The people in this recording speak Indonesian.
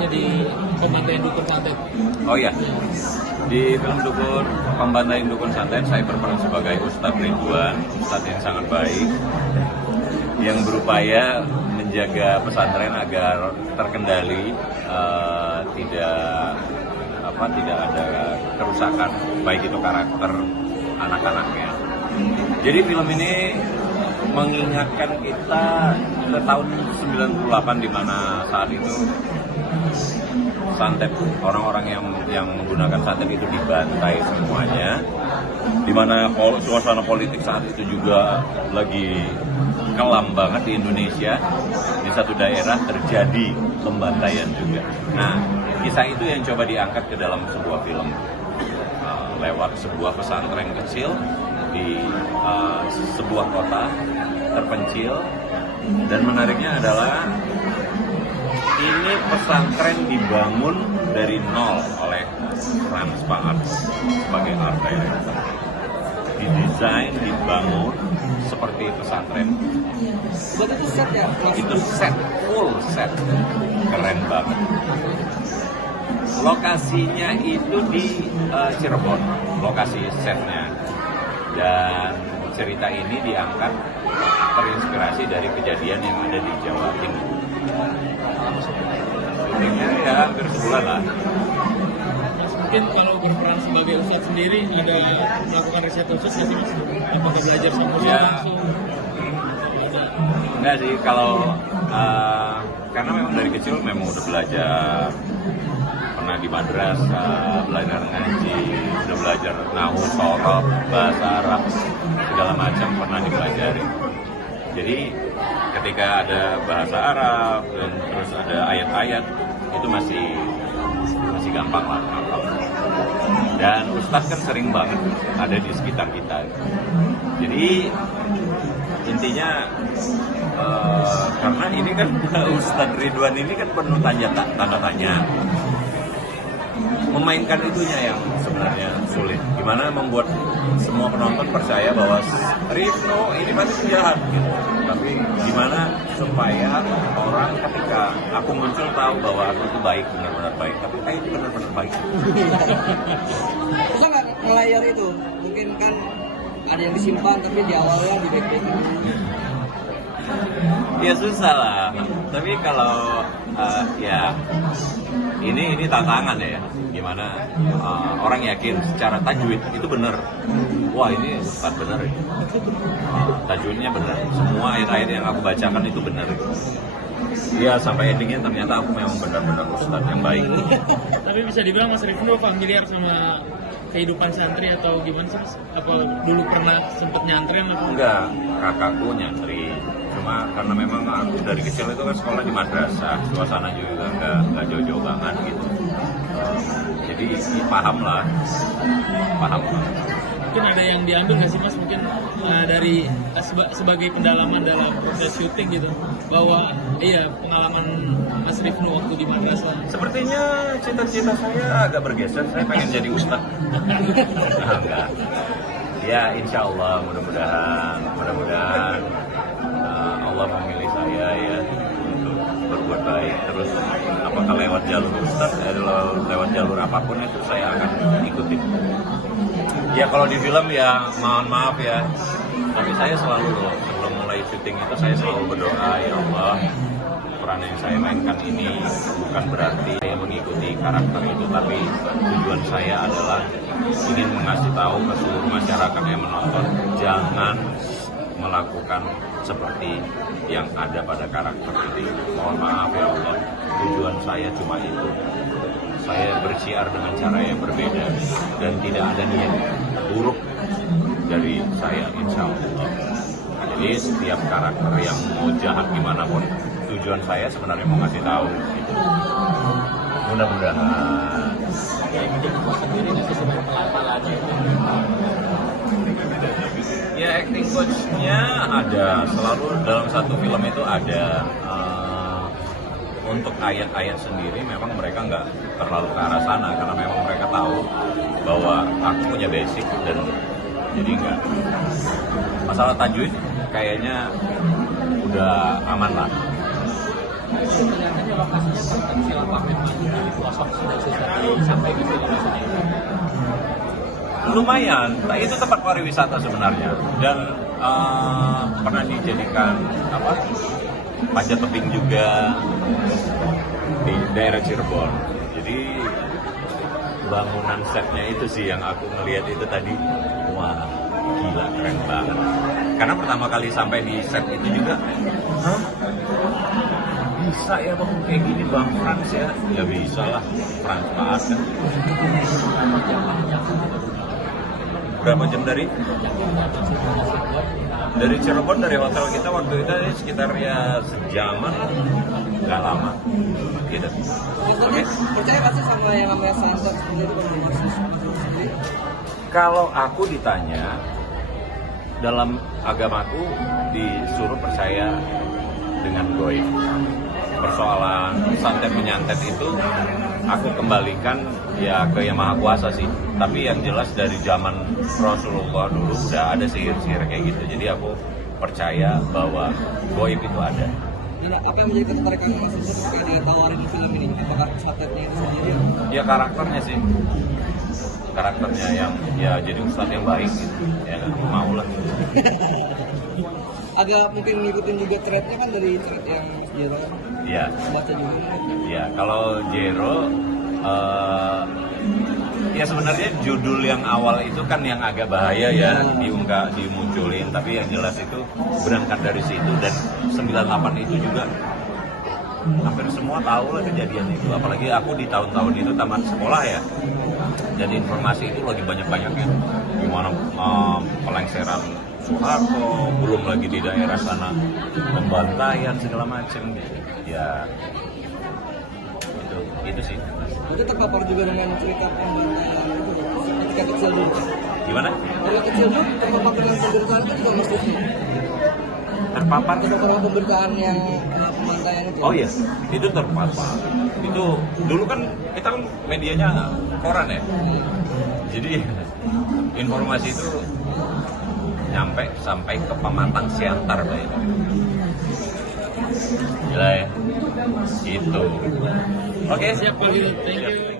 khususnya di Pembantaian Dukun Santet? Oh ya, di film Pembantaian Dukun Santet saya berperan sebagai Ustadz Ridwan, Ustadz yang sangat baik, yang berupaya menjaga pesantren agar terkendali, tidak ada kerusakan, baik itu karakter anak-anaknya. Jadi film ini mengingatkan kita ke tahun 98 di mana saat itu santet, orang-orang yang menggunakan santet itu dibantai semuanya, di mana suasana politik saat itu juga lagi kelam banget di Indonesia. Di satu daerah terjadi pembantaian juga. Nah, kisah itu yang coba diangkat ke dalam sebuah film lewat sebuah pesantren kecil di sebuah kota terpencil. Dan menariknya adalah ini pesantren dibangun dari nol oleh Frans Pak Art sebagai art director. Didesain, dibangun seperti pesantren. Berarti itu set ya? Itu set, full set, keren banget. Lokasinya itu di Cirebon, lokasi setnya. Dan cerita ini diangkat terinspirasi dari kejadian yang ada di Jawa Timur. Syutingnya ya hampir sebulan lah. Mungkin kalau berperan sebagai Ustadz sendiri ada melakukan riset khusus ya sih Mas? Apakah belajar sama Ustadz langsung? Enggak sih, kalau karena memang dari kecil memang udah belajar, pernah di madrasah, belajar ngaji, udah belajar nahu, sorof, bahasa Arab, segala macam pernah dipelajari. Jadi ketika ada bahasa Arab dan terus ada ayat-ayat itu masih gampang lah. Dan Ustadz kan sering banget ada di sekitar kita. Jadi intinya karena ini kan Ustadz Ridwan ini kan penuh tanda tanya. Memainkan itunya yang sebenarnya sulit. Gimana membuat semua penonton percaya bahwa Ridno ini pasti penjahat gitu. Tapi gimana supaya orang ketika aku muncul tahu bahwa aku itu baik, benar-benar baik. Tapi kayak itu benar-benar baik. Susah nggak ngelayar itu? Mungkin kan ada yang disimpan tapi di awalnya di back-back. Ya susah lah. Tapi kalau ya ini tantangan ya. Gimana orang yakin secara tajwid itu benar. Wah ini Ustadz benar. Tajwidnya benar. Semua ayat-ayat yang aku bacakan itu benar. Ya sampai endingnya ternyata aku memang benar-benar Ustadz yang baik. Tapi bisa dibilang Mas Ridwan familiar sama kehidupan santri atau gimana sih Mas? Apa dulu pernah sempet nyantren atau? Enggak, kakakku nyantri. Cuma karena memang aku dari kecil itu kan sekolah di madrasah, suasana juga nggak jauh-jauh banget gitu. Jadi paham lah. Mungkin ada yang diambil nggak sih Mas? Mungkin dari sebagai pendalaman dalam proses syuting gitu, bahwa iya pengalaman Mas Ridwan waktu di madrasah. Sepertinya cita-cita saya agak bergeser. Saya pengen jadi ustadz. Enggak. Ya insya Allah mudah-mudahan Allah memilih saya ya untuk berbuat baik. Terus apakah lewat jalur ustadz, lewat jalur apapun itu saya akan ikutin. Ya kalau di film ya mohon maaf ya, tapi saya selalu sebelum mulai syuting itu saya selalu berdoa, ya Allah, peran yang saya mainkan ini bukan berarti saya mengikuti karakter itu, tapi tujuan saya adalah ingin mengasih tahu ke seluruh masyarakat yang menonton, jangan melakukan seperti yang ada pada karakter ini. Mohon maaf ya Allah, tujuan saya cuma itu. Saya bersiar dengan cara yang berbeda dan tidak ada niat buruk dari saya, insya Allah. Jadi setiap karakter yang mau jahat gimana pun, tujuan saya sebenarnya mau ngasih tahu gitu. Mudah-mudahan. Ya acting coach-nya ada, selalu dalam satu film itu ada. Untuk ayat-ayat sendiri memang mereka nggak terlalu ke arah sana karena memang mereka tahu bahwa aku punya basic dan jadi nggak. Masalah tajwid kayaknya udah aman lah. Kelihatannya lokasinya potensial banget Mas, di pelosok Sulawesi Selatan sampai ke Sulawesi. Lumayan, nah, itu tempat pariwisata sebenarnya dan pernah dijadikan apa panjat tebing juga di daerah Cirebon. Jadi bangunan setnya itu sih yang aku ngelihat itu tadi, wah gila keren banget. Karena pertama kali sampai di set itu juga, hah? Bisa ya bang kayak gini bang Frans ya? Ya bisa lah, Frans Paas kan. Berapa jam dari Cirebon, dari hotel kita waktu itu sekitar ya sejaman, nggak lama gitu. Oke. Percaya nggak sih sama yang namanya santet seperti itu kalau Mas? Kalau aku ditanya, dalam agamaku disuruh percaya dengan goib. Persoalan santet menyantet itu aku kembalikan ya ke Yang Maha Kuasa sih. Tapi yang jelas dari zaman Rasulullah dulu udah ada sihir-sihir kayak gitu. Jadi aku percaya bahwa goib itu ada. Dan apa yang menjadi ketertarikan Mas itu ketika dia tawarin film ini? Apakah santetnya itu sendiri? Ya karakternya sih. Karakternya yang ya jadi ustadz yang baik gitu. Ya mau lah. Agak mungkin ngikutin juga threadnya kan dari thread yang Mas Jero Iya. baca juga. Ya, kalau Jero, ya sebenarnya judul yang awal itu kan yang agak bahaya ya dimunculin, tapi yang jelas itu berangkat dari situ dan 98 itu juga hampir semua tahu lah kejadian itu, apalagi aku di tahun-tahun itu tamat sekolah ya. Jadi informasi itu lagi banyak-banyaknya gimana pelengseran Soeharto, belum lagi di daerah sana pembantaian segala macam gitu. Ya itu sih. Itu terpapar juga dengan cerita pemberitaan itu ketika kecil dulu. Gimana? Ketika kecil dulu terpapar dengan pemberitaan itu juga Mas Rizky. Terpapar Terpapar pemberitaan yang pembantaian itu. Oh iya, itu terpapar. Itu dulu kan kita kan medianya koran ya. Jadi informasi itu nyampe sampai ke Pematang Siantar Pak. Gila ya. Gitu. Oke, Siap Pak Giri, thank you.